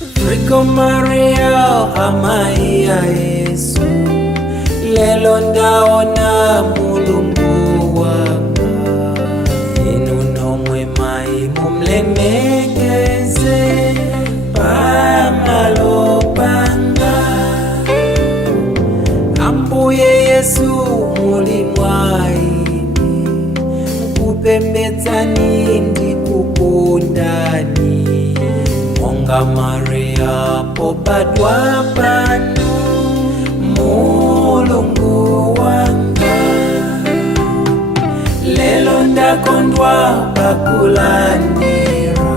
Virgo Maria amai ya Yesu, lelo ndaona Mulungu wanga. Inu nomwe mai mumlemekeze pamalopanga. Ambuye Yesu muli mwaini, mukupembedzani ndikukundani. Monga Maria pobadwa pano, Mulungu wanga. Lelo ndakondwa pakulandira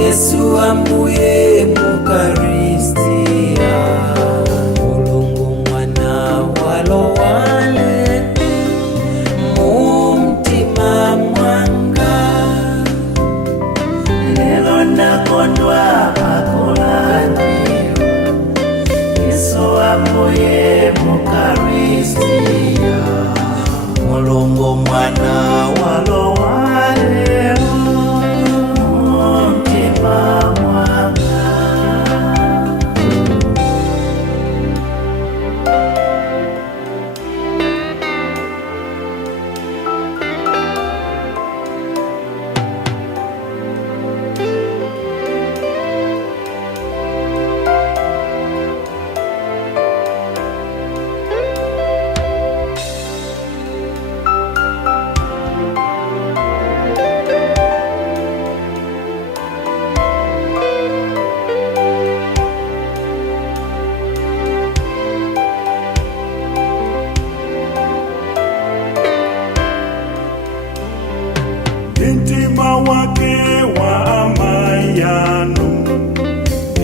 Yesu ambuye mukaristia. Mulungu mwana walowale mumtima mwanga. Lelo ndakondwa pakulandira Yesu ambuye mukaristia. Mulungu mwana walowale mumtima mwanga. Intima wake wa amayano,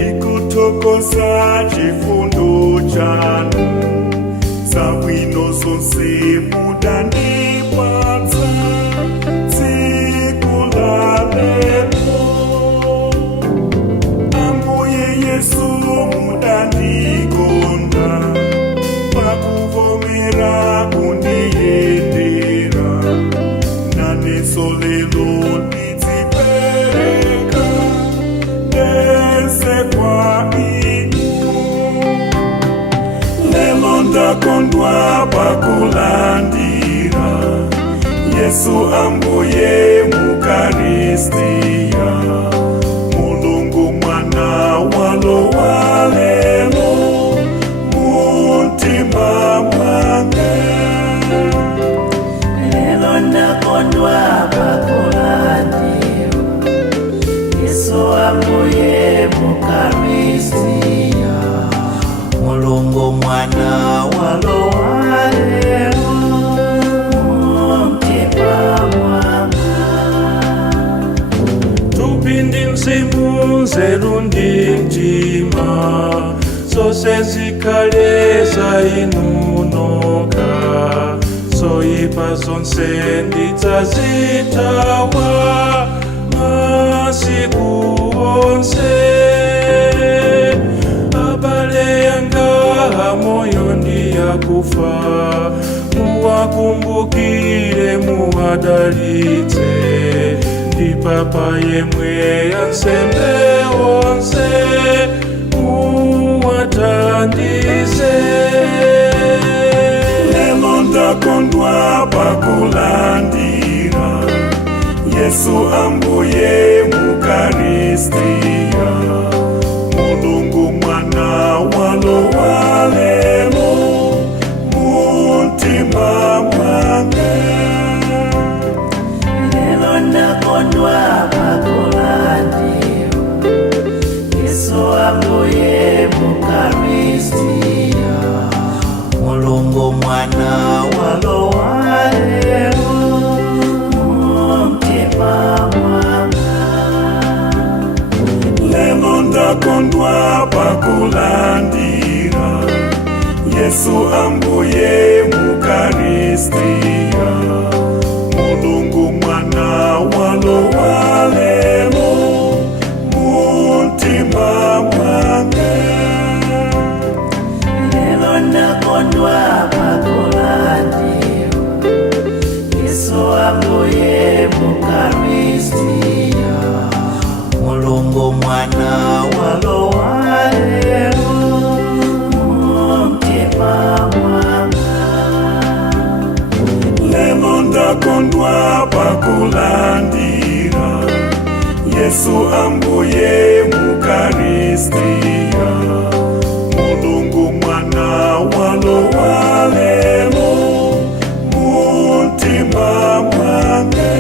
ikutokoza chifundo chanu. Zabwino zonse mudandipatsa tsiku la lelo. Ambuye Yesu mudandikonda, pakuvomera kundiyendera. Naneso lelo ndidzipereka ndese kwa inu. Lelo ndakondwa pakulandira Yesu ambuye mukaristia. Mulungu mwana walowalelo mumtima mwanga. Lelo ndakondwa pakulandira Yesu ambuye mukaristia. Mulungu mwana walowalelo mumtima mwanga. Tupindi mzimu nzeru ndi mtima, zose zikhale zainunoka. Zoyipa zonse ndidzazitawa masiku onse. Abale yanga moyo ndiyakufa, muwakumbukire muwadalitse. Ndi Papa yemwe yansembe wonse, muwatandize. Lelo ndakondwa pakulandira Yesu ambuye mukaristia. Mulungu mwana walowalelo mumtima mwanga. Lelo ndakondwa pakulandira Yesu ambuye mukaristia. Mulungu mwana walowalelo mumtima mwanga. Lelo ndakondwa pakulandira Yesu ambuye mukaristia. Mulungu mwana walowalelo mumtima mwanga. Lelo ndakondwa pakulandira Yesu ambuye mukaristia. Mulungu mwana walowalelo pakulandira Yesu ambuye mukaristia Mulungu mwana walowa lelo mutima mwange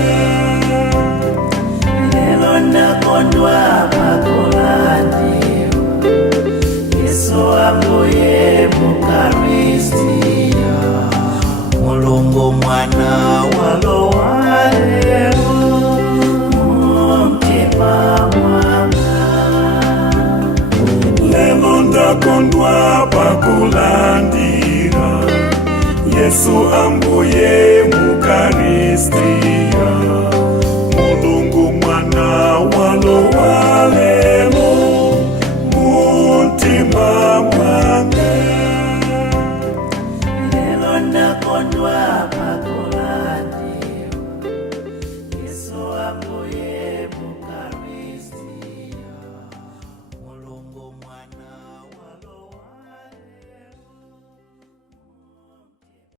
lelo ndakondwa pakulandira Yesu ambuye mukaristia Mulungu mwana walowa lelo mutima mwanga lelo ndakondwa pakulandira Yesu ambuye mukaristia